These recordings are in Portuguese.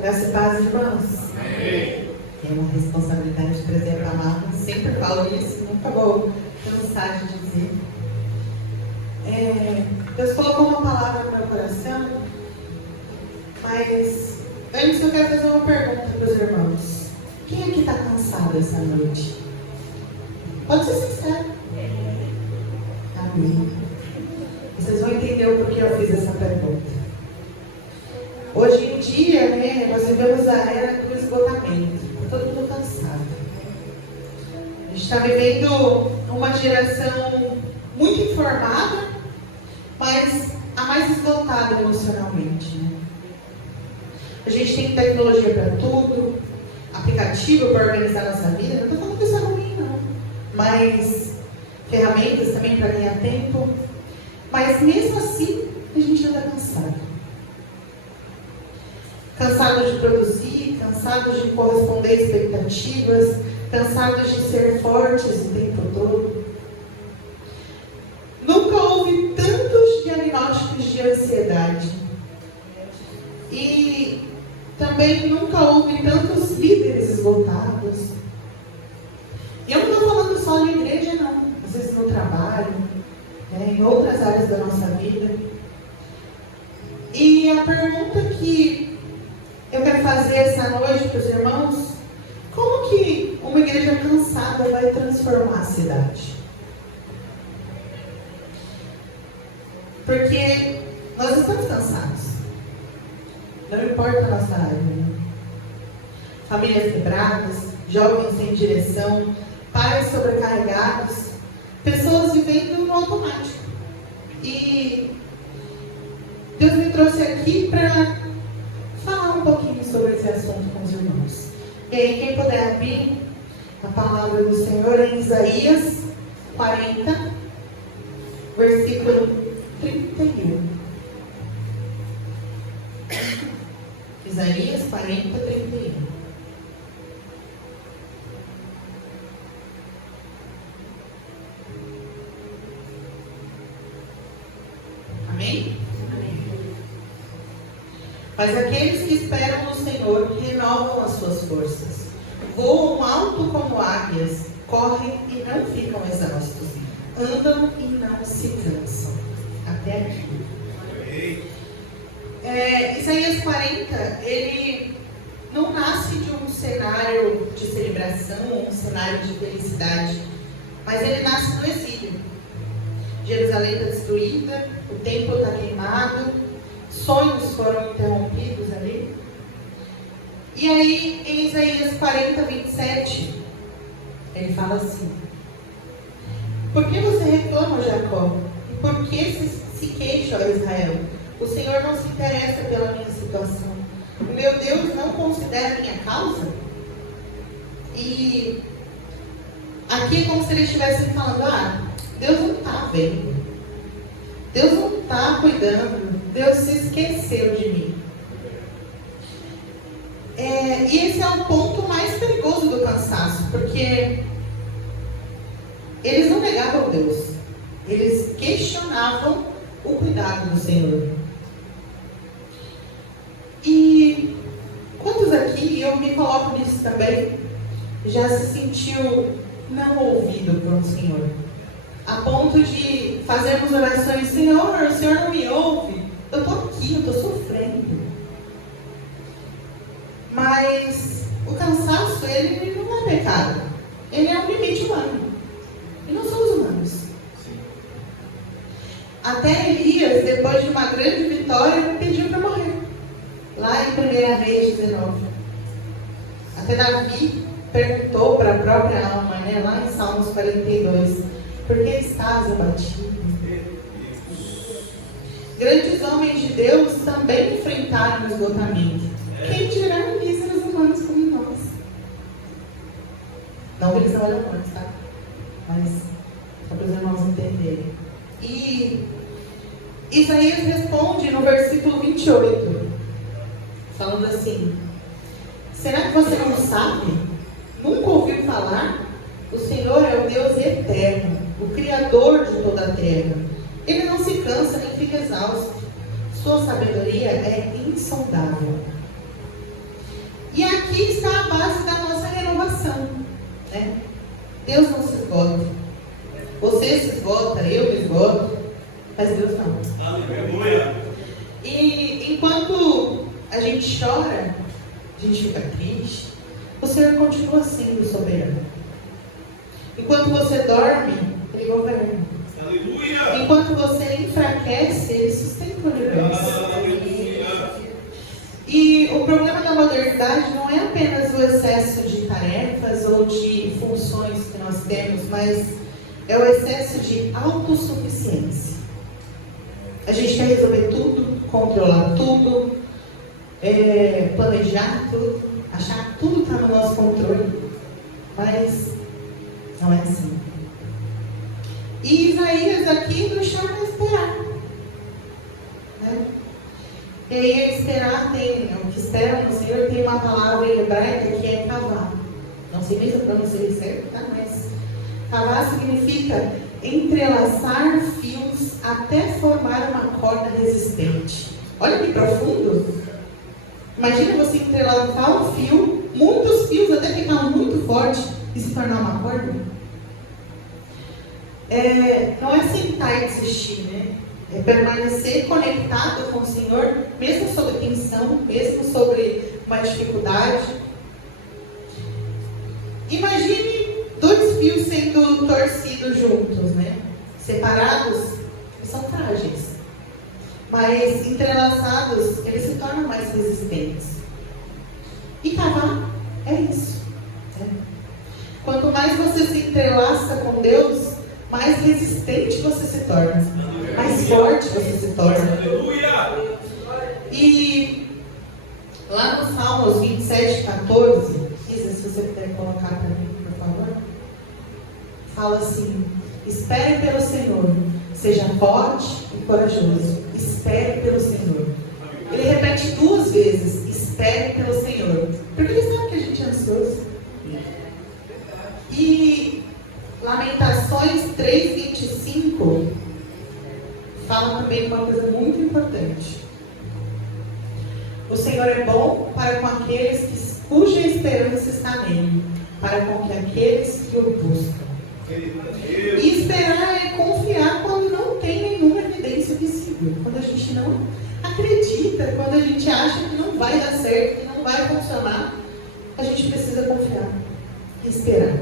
Graças e paz, irmãos. Amém. É uma responsabilidade de trazer a palavra. Sempre falo isso, nunca vou cansar de dizer. Deus colocou uma palavra no meu coração, mas antes eu quero fazer uma pergunta para os irmãos. Quem aqui está cansado essa noite? Pode ser sincero. Amém. Vocês vão entender o porquê eu fiz essa pergunta. Hoje em dia, nós vivemos a era do esgotamento. Está todo mundo cansado. A gente está vivendo uma geração muito informada, mas a mais esgotada emocionalmente. A gente tem tecnologia para tudo, aplicativo para organizar nossa vida. Não estou falando que isso é ruim, não. Mas ferramentas também para ganhar tempo. Mas mesmo assim, a gente anda cansado. Cansados de produzir, cansados de corresponder a expectativas, cansados de ser fortes o tempo todo. Nunca houve tantos diagnósticos de ansiedade. E também nunca houve tantos líderes esgotados. E eu não estou falando só de igreja, não. Às vezes no trabalho, em outras áreas da nossa vida. E a pergunta que eu quero fazer essa noite para os irmãos: como que uma igreja cansada vai transformar a cidade? Porque nós estamos cansados. Não importa a nossa área. Famílias quebradas, jovens sem direção, pais sobrecarregados, pessoas vivendo no automático. E Deus me trouxe aqui para falar um pouquinho sobre esse assunto com os irmãos. E aí, quem puder abrir a palavra do Senhor em Isaías 40, versículo 31. Isaías 40, 31. Amém? Mas aqueles que esperam no Senhor renovam as suas forças. Voam alto como águias, correm e não ficam exaustos. Andam e não se cansam. Até aqui. Isaías 40, ele não nasce de um cenário de celebração, um cenário de felicidade, mas ele nasce no exílio. Jerusalém está destruída, o templo está queimado, sonhos foram interrompidos ali. E aí, em Isaías 40, 27, ele fala assim: por que você reclama, Jacó? E por que se queixa, ó Israel? O Senhor não se interessa pela minha situação. O meu Deus não considera a minha causa? E aqui é como se eles estivessem falando: Deus não está vendo. Deus não está cuidando. Deus se esqueceu de mim. E esse é o ponto mais perigoso do cansaço, porque eles não negavam Deus. Eles questionavam o cuidado do Senhor. E quantos aqui, e eu me coloco nisso também, já se sentiu não ouvido por um Senhor? A ponto de fazermos orações: Senhor, o Senhor não me ouve. Eu estou aqui, eu estou sofrendo. Mas o cansaço, ele não é pecado. Ele é um limite humano. E nós somos humanos. Até Elias, depois de uma grande vitória, pediu para morrer. Lá em 1 Reis 19. Até Davi perguntou para a própria alma, lá em Salmos 42: por que estás abatido? Grandes homens de Deus também enfrentaram o esgotamento. Quem dirá míseros humanos como nós? Não que eles não eram humanos, tá? Mas só para os irmãos entenderem. E Isaías responde no versículo 28, falando assim: será que você não sabe? Nunca ouviu falar? O Senhor é o Deus eterno, o Criador de toda a terra. Ele não se cansa nem fica exausto. Sua sabedoria é insondável. aqui está a base da nossa renovação, né? Deus não se esgota. Você se esgota, eu me esgoto, mas Deus não. Aleluia. E enquanto a gente chora, a gente fica triste, o Senhor continua sendo soberano. Enquanto você dorme, Ele governa. Aleluia. Enquanto você enfraquece, Ele sustenta o universo. Aleluia. E o problema da modernidade não é apenas o excesso de tarefas ou de funções que nós temos, mas é o excesso de autossuficiência. A gente quer resolver tudo, controlar tudo, planejar tudo, achar que tudo está no nosso controle, mas não é assim. E Isaías aqui nos chama a esperar, né? E aí esperar o que espera no Senhor tem uma palavra em hebraica que é cavar. Não sei mesmo para você certo, tá? Mas cavar significa entrelaçar fios até formar uma corda resistente. Olha que profundo. Imagina você entrelaçar um fio, muitos fios até ficar muito forte e se tornar uma corda. Não é sentar e desistir, né? É permanecer conectado com o Senhor, mesmo sob tensão, mesmo sobre uma dificuldade. Imagine dois fios sendo torcidos juntos, né? Separados, eles são frágeis. Mas entrelaçados, eles se tornam mais resistentes. E cavar é isso. Né? Quanto mais você se entrelaça com Deus, mais resistente você se torna, mais forte você se torna. Aleluia. E lá no Salmos 27:14, Isa, se você puder colocar para mim, por favor, fala assim: espere pelo Senhor, seja forte e corajoso. Espere pelo Senhor. Ele repete 2 vezes: espere pelo Senhor, porque ele sabe que a gente é ansioso. E Lamentações 3:25 fala também uma coisa muito importante. O Senhor é bom para com aqueles cuja esperança está nele, para com aqueles que o buscam. E esperar é confiar quando não tem nenhuma evidência visível, quando a gente não acredita, quando a gente acha que não vai dar certo, que não vai funcionar, a gente precisa confiar e esperar.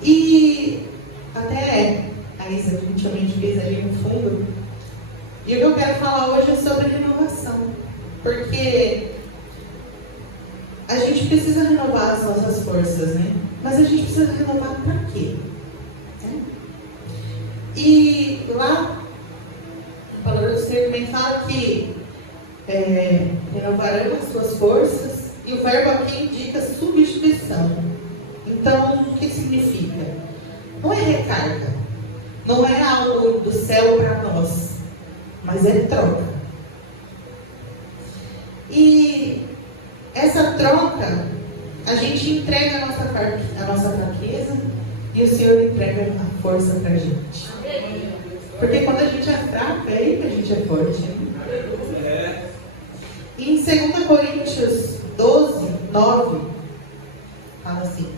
E até a Isa definitivamente fez ali no fundo. E o que eu quero falar hoje é sobre renovação. Porque a gente precisa renovar as nossas forças, né? Mas a gente precisa renovar para quê? Né? E lá, a palavra do Senhor também fala que renovarão as suas forças. E o verbo aqui indica substituição. Então, o que significa? Não é recarga, não é algo do céu para nós, mas é troca. E essa troca, a gente entrega a nossa fraqueza e o Senhor entrega a força para a gente. Porque quando a gente é fraco, é aí que a gente é forte. Né? E em 2 Coríntios 12:9, fala assim: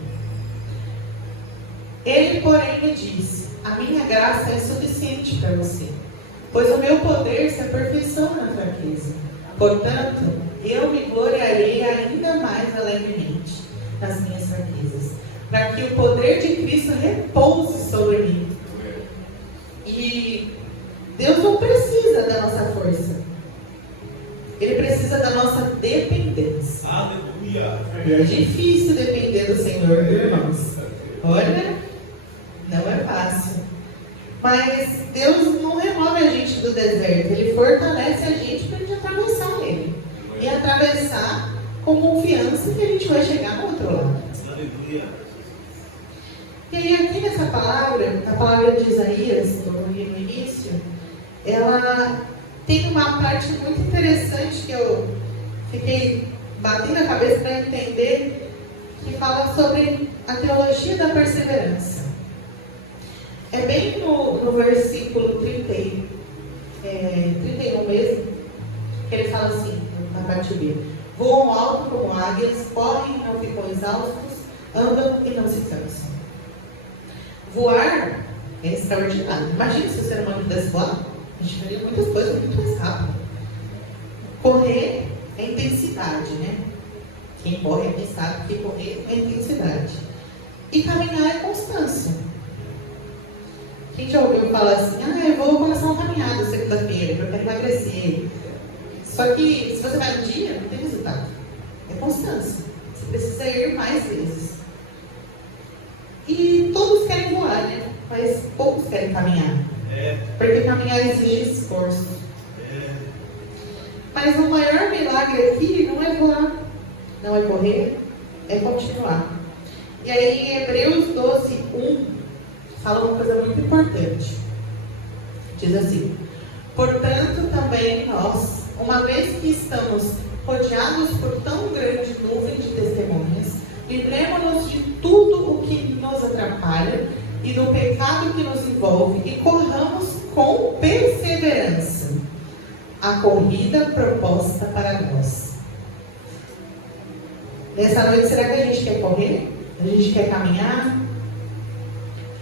Ele, porém, me disse: a minha graça é suficiente para você, pois o meu poder se aperfeiçoa na fraqueza. Portanto, eu me gloriarei ainda mais alegremente nas minhas fraquezas, para que o poder de Cristo repouse sobre mim. E Deus não precisa da nossa força, Ele precisa da nossa dependência. Aleluia. E é difícil depender do Senhor, irmãos. Olha, não é fácil. Mas Deus não remove a gente do deserto. Ele fortalece a gente para a gente atravessar ele. E atravessar com confiança que a gente vai chegar no outro lado. Aleluia. E aí aqui nessa palavra, a palavra de Isaías, que eu li no início, ela tem uma parte muito interessante que eu fiquei batendo a cabeça para entender, que fala sobre a teologia da perseverança. É bem no versículo 31 mesmo, que ele fala assim, na parte B: Voam alto como águias, correm e não ficam exaustos, andam e não se cansam. Voar é extraordinário. Imagina se o ser humano pudesse voar. A gente faria muitas coisas muito mais rápido. Correr é intensidade, né? Quem corre aqui sabe que correr é intensidade. E caminhar é constância. Quem já ouviu falar assim, eu vou começar uma caminhada segunda-feira, eu quero emagrecer. Só que se você vai um dia, não tem resultado. É constância. Você precisa ir mais vezes. E todos querem voar, né? Mas poucos querem caminhar. Porque caminhar exige esforço. Mas o maior milagre aqui não é voar, não é correr, é continuar. E aí em Hebreus 12:1 fala uma coisa muito importante. Diz assim: portanto também nós, uma vez que estamos rodeados por tão grande nuvem de testemunhas, livremo-nos de tudo o que nos atrapalha e do pecado que nos envolve e corramos com perseverança a corrida proposta para nós. Nessa noite, será que a gente quer correr? A gente quer caminhar?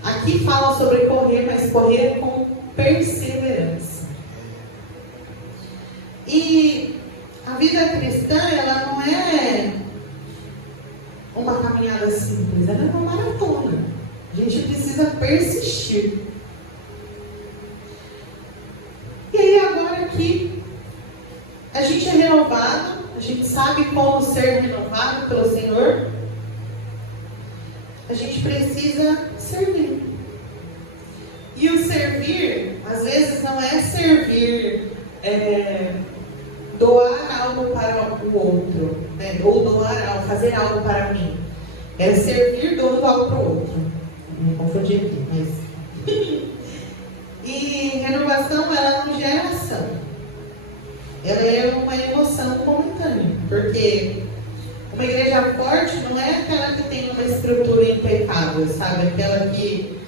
Aqui fala sobre correr, mas correr com perseverança. E a vida cristã, ela não é uma caminhada simples, ela é uma maratona. A gente precisa persistir. E aí agora que a gente é renovado, a gente sabe como ser renovado pelo Senhor, a gente precisa servir. E o servir, às vezes, não é servir, doar algo para o outro, né? Ou doar algo, fazer algo para mim. É servir doando algo para o outro. Me confundi aqui, mas... E renovação, ela não gera ação. Ela é uma emoção momentânea. Porque uma igreja forte não é aquela que tem uma estrutura impecável, sabe? Aquela que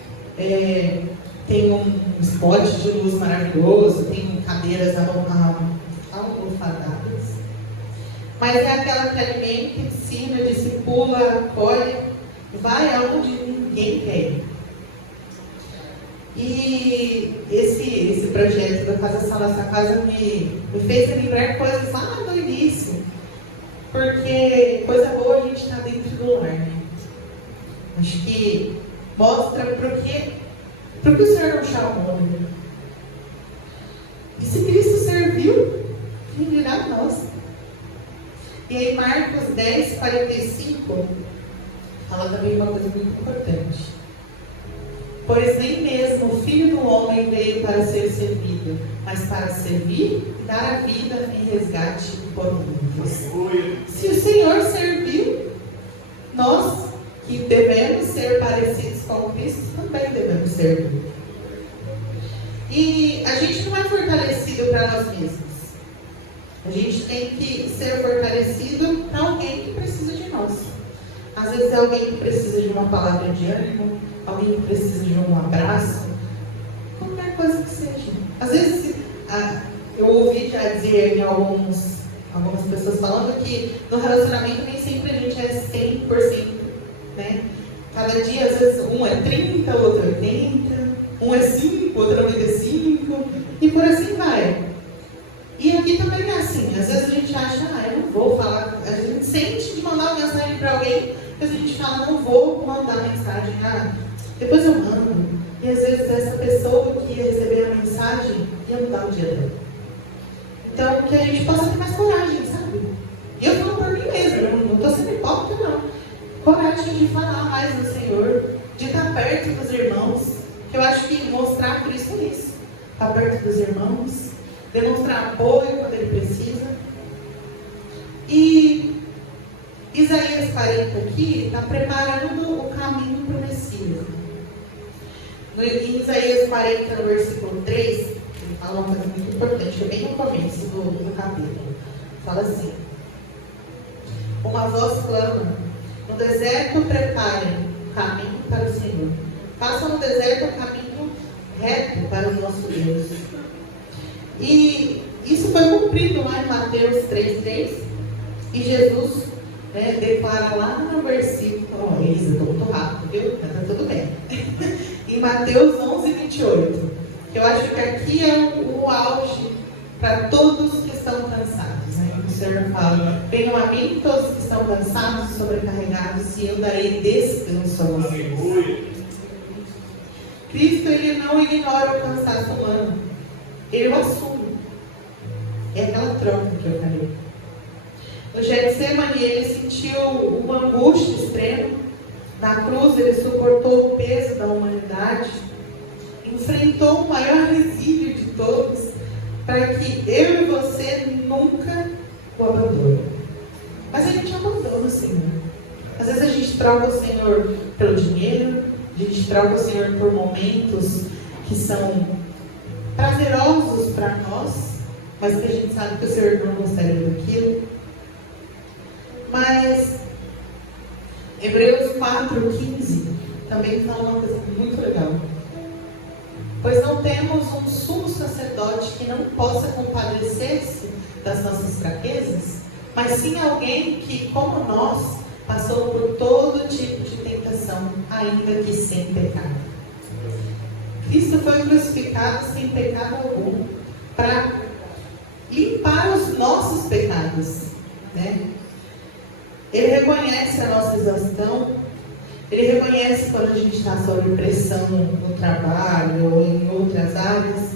tem um spot de luz maravilhoso, tem cadeiras almofadadas. Mas é aquela que alimenta, ensina, discipula, acolhe, vai aonde ninguém quer ir. E esse projeto da Casa Sal, essa casa me fez lembrar coisas lá no início. Porque coisa boa a gente está dentro do lar, né? Acho que mostra pro que o Senhor não chamou, né? E se Cristo serviu, quem dirá nós? E aí Marcos 10:45 fala também uma coisa muito importante. Pois nem mesmo o Filho do Homem veio para ser servido, mas para servir e dar a vida em resgate por muitos. Se o Senhor serviu, nós que devemos ser parecidos com Cristo também devemos servir. E a gente não é fortalecido para nós mesmos. A gente tem que ser fortalecido para alguém que precisa de nós. Às vezes é alguém que precisa de uma palavra de ânimo, alguém que precisa de um abraço, qualquer coisa que seja. Às vezes, eu ouvi já dizer em algumas pessoas falando que no relacionamento nem sempre a gente é 100%, né? Cada dia, às vezes, um é 30, o outro é 80, um é 5, o outro é 95, e por assim vai. E aqui também é assim, às vezes a gente acha, eu não vou falar, a gente sente de mandar uma mensagem para alguém, mas a gente fala, não vou mandar mensagem, depois eu mando. E às vezes essa pessoa que ia receber a mensagem ia mudar o dia dela. Então, que a gente possa ter mais coragem, sabe? E eu falo por mim mesma, eu não estou sendo hipócrita, não. Coragem de falar mais do Senhor, de estar perto dos irmãos. Eu acho que mostrar Cristo é isso. Estar perto dos irmãos, demonstrar apoio quando ele precisa. E Isaías 40 aqui está preparando o caminho para o Messias. Em Isaías 40, no versículo 3, ele fala uma coisa muito importante, é bem no começo do capítulo. Fala assim: uma voz clama, no deserto preparem o caminho para o Senhor. Façam no deserto o caminho reto para o nosso Deus. E isso foi cumprido lá em Mateus 3:3. E Jesus, né, declara lá no versículo, Elisa, estou muito rápido, viu? Mas está tudo bem. Em Mateus 11, 28. Que eu acho que aqui é o auge para todos que estão cansados. Né? O Senhor fala: venham a mim todos que estão cansados, sobrecarregados, e eu darei descanso a vocês. Cristo, ele não ignora o cansaço humano, ele o assume. É aquela troca que eu falei. No Getsemane, ele sentiu uma angústia extrema. Na cruz, ele suportou o peso da humanidade, enfrentou o maior resíduo de todos, para que eu e você nunca o abandonem. Mas a gente abandona o Senhor. Às vezes a gente troca o Senhor pelo dinheiro, a gente troca o Senhor por momentos que são prazerosos para nós, mas que a gente sabe que o Senhor não gostaria daquilo. Mas Hebreus 4,15 também fala uma coisa muito legal. Pois não temos um sumo sacerdote que não possa compadecer-se das nossas fraquezas, mas sim alguém que, como nós, passou por todo tipo de tentação, ainda que sem pecado. Cristo foi crucificado sem pecado algum, para limpar os nossos pecados, né? Ele reconhece a nossa exaustão, ele reconhece quando a gente está sob pressão no trabalho ou em outras áreas.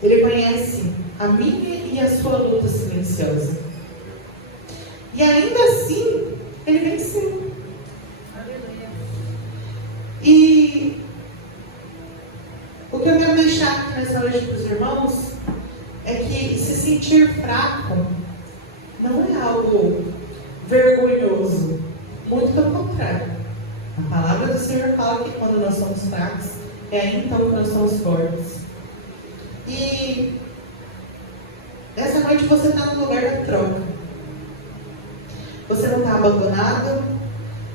Ele conhece a minha e a sua luta silenciosa. E ainda assim, ele venceu. E o que eu quero deixar aqui nessa noite para os irmãos é que se sentir fraco não é algo vergonhoso. Muito pelo contrário. A palavra do Senhor fala que quando nós somos fracos, é aí então que nós somos fortes. E essa noite você está no lugar da troca. Você não está abandonado,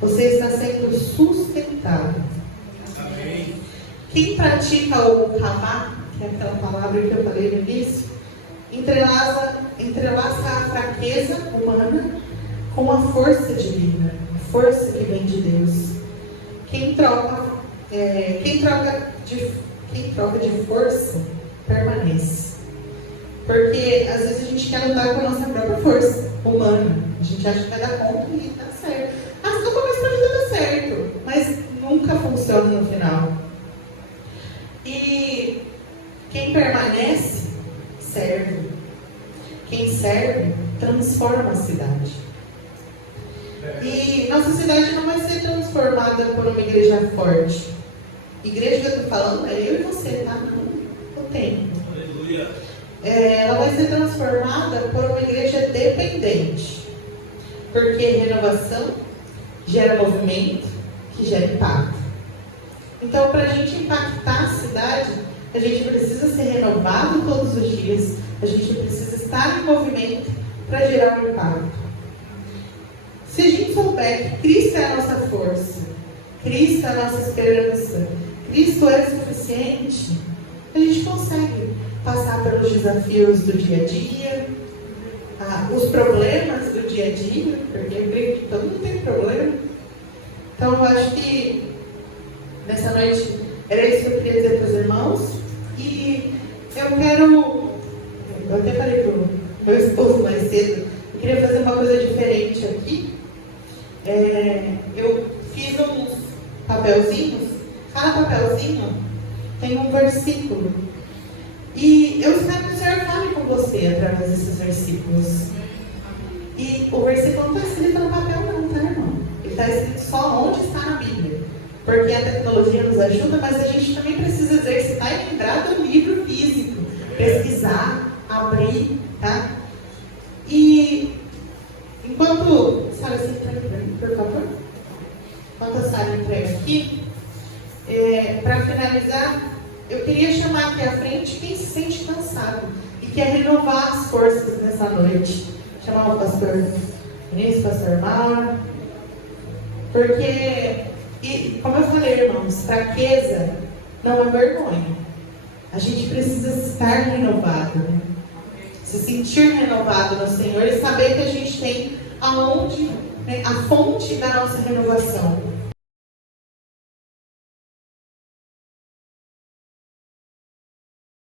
você está sendo sustentado. Amém. Quem pratica o kamá, que é aquela palavra que eu falei no início, entrelaça a fraqueza humana com a força divina, a força que vem de Deus. Quem troca de força permanece. Porque às vezes a gente quer lutar com a nossa própria força humana. A gente acha que vai dar conta e dá certo. No começo pode dar certo, mas nunca funciona no final. E quem permanece, serve. Quem serve, transforma a cidade. E nossa cidade não vai ser transformada por uma igreja forte. Igreja que eu estou falando é eu e você, tá? Não o tempo. Aleluia. Ela vai ser transformada por uma igreja dependente. Porque renovação gera movimento, que gera impacto. Então, para a gente impactar a cidade, a gente precisa ser renovado todos os dias. A gente precisa estar em movimento para gerar um impacto. Se a gente souber que Cristo é a nossa força, Cristo é a nossa esperança, Cristo é suficiente, a gente consegue passar pelos desafios do dia a dia, os problemas do dia a dia, porque eu creio que todo mundo tem problema. Então eu acho que nessa noite era isso que eu queria dizer para os irmãos. E eu até falei para o meu esposo mais cedo, eu queria fazer uma coisa diferente aqui. Eu fiz uns papelzinhos, cada papelzinho tem um versículo. E eu espero que o Senhor fale com você através desses versículos. E o versículo não está escrito no papel não, tá, irmão? Ele está escrito só onde está na Bíblia. Porque a tecnologia nos ajuda, mas a gente também precisa exercitar e lembrar do livro físico. Pesquisar, abrir, tá? E enquanto a Sara se entrega para mim, por favor. Enquanto a Sara entrega aqui, para finalizar, eu queria chamar aqui à frente quem se sente cansado e quer renovar as forças nessa noite. Chamar o pastor Vinícius, pastor Mauro. Porque, como eu falei, irmãos, fraqueza não é vergonha. A gente precisa estar renovado, né? se sentir renovado no Senhor e saber que a gente tem aonde, né, a fonte da nossa renovação.